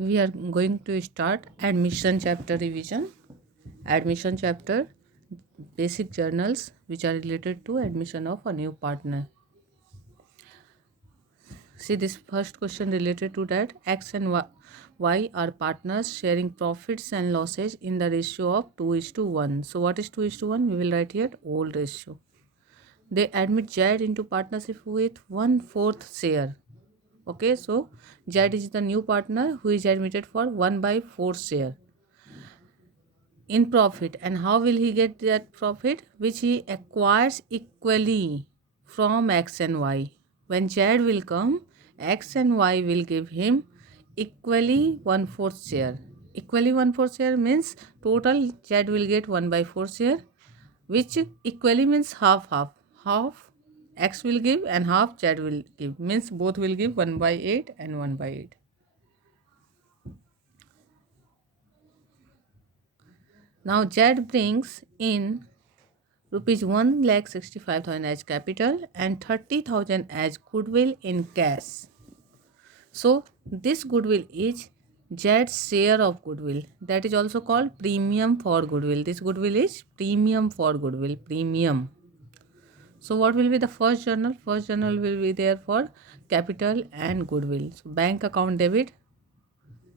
we are going to start admission chapter revision. Admission chapter, basic journals which are related to admission of a new partner. See this first question related to that. X and Y are partners sharing profits and losses in the ratio of 2:1. So what is 2:1? We will write here old ratio. They admit Z into partnership with 1/4 share. Okay, so Z is the new partner who is admitted for 1/4 share in profit. And how will he get that profit? Which he acquires equally from X and Y. When Z will come, X and Y will give him equally 1/4 share. Equally 1/4 share means total Z will get 1/4 share, which equally means half half. Half X will give and half Z will give, means both will give 1/8 and 1/8. Now Z brings in rupees 1,65,000 as capital and 30,000 as goodwill in cash. So this goodwill is Z's share of goodwill. That is also called premium for goodwill. This goodwill is premium for goodwill. Premium. So what will be the first journal? First journal will be there for capital and goodwill. So bank account debit.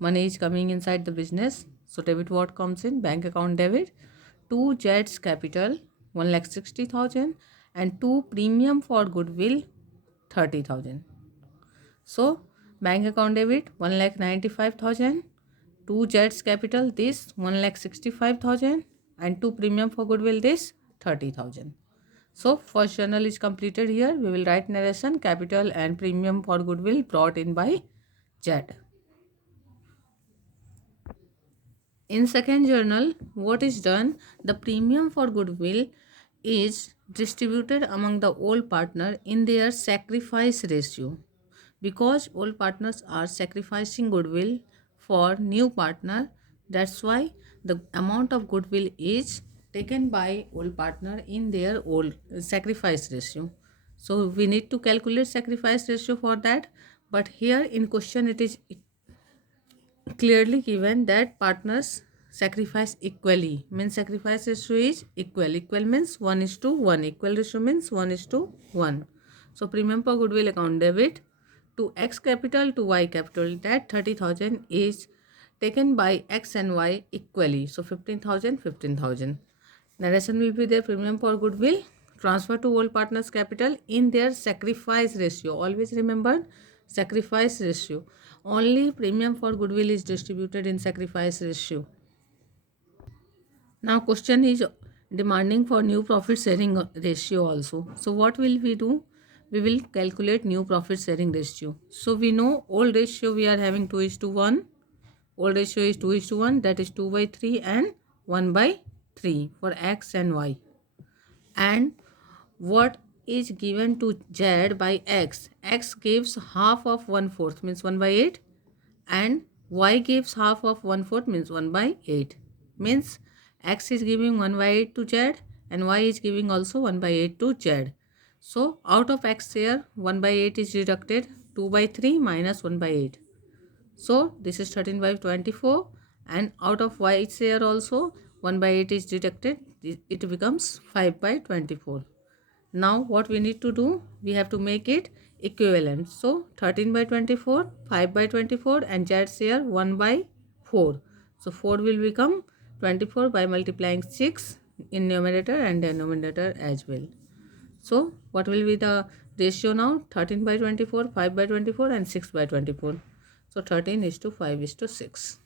Money is coming inside the business. So debit what comes in? Bank account debit. 2 Z's capital 1,60,000 and 2 premium for goodwill 30,000. So bank account debit 1,95,000, 2 Z's capital this 1,65,000 and 2 premium for goodwill this 30,000. So first journal is completed here. We will write narration, capital and premium for goodwill brought in by Z. In second journal, what is done? The premium for goodwill is distributed among the old partner in their sacrifice ratio. Because old partners are sacrificing goodwill for new partner, that's why the amount of goodwill is taken by old partner in their old sacrifice ratio. So we need to calculate sacrifice ratio for that. But here in question it is clearly given that partners sacrifice equally, means sacrifice ratio is equal means 1:1, equal ratio means 1:1. So premium for goodwill account debit to X capital to Y capital, that 30,000 is taken by X and Y equally, so 15,000. Narration will be there. Premium for goodwill transfer to old partners capital in their sacrifice ratio. Always remember sacrifice ratio. Only premium for goodwill is distributed in sacrifice ratio. Now question is demanding for new profit sharing ratio also. So what will we do? We will calculate new profit sharing ratio. So we know old ratio we are having 2:1. Old ratio is 2:1, that is 2/3 and 1/3 for X and Y. And what is given to Z by X? X gives half of 1/4 means 1/8 and Y gives half of 1/4 means 1/8. Means X is giving 1/8 to Z and Y is giving also 1/8 to Z. So out of X share 1/8 is deducted, 2/3 minus 1/8. So this is 13/24 and out of Y share also 1/8 is deducted. It becomes 5/24. Now what we need to do? We have to make it equivalent. So 13/24, 5/24 and Z share 1/4. So 4 will become 24 by multiplying 6 in numerator and denominator as well. So what will be the ratio now? 13/24, 5/24 and 6/24. So 13:5:6.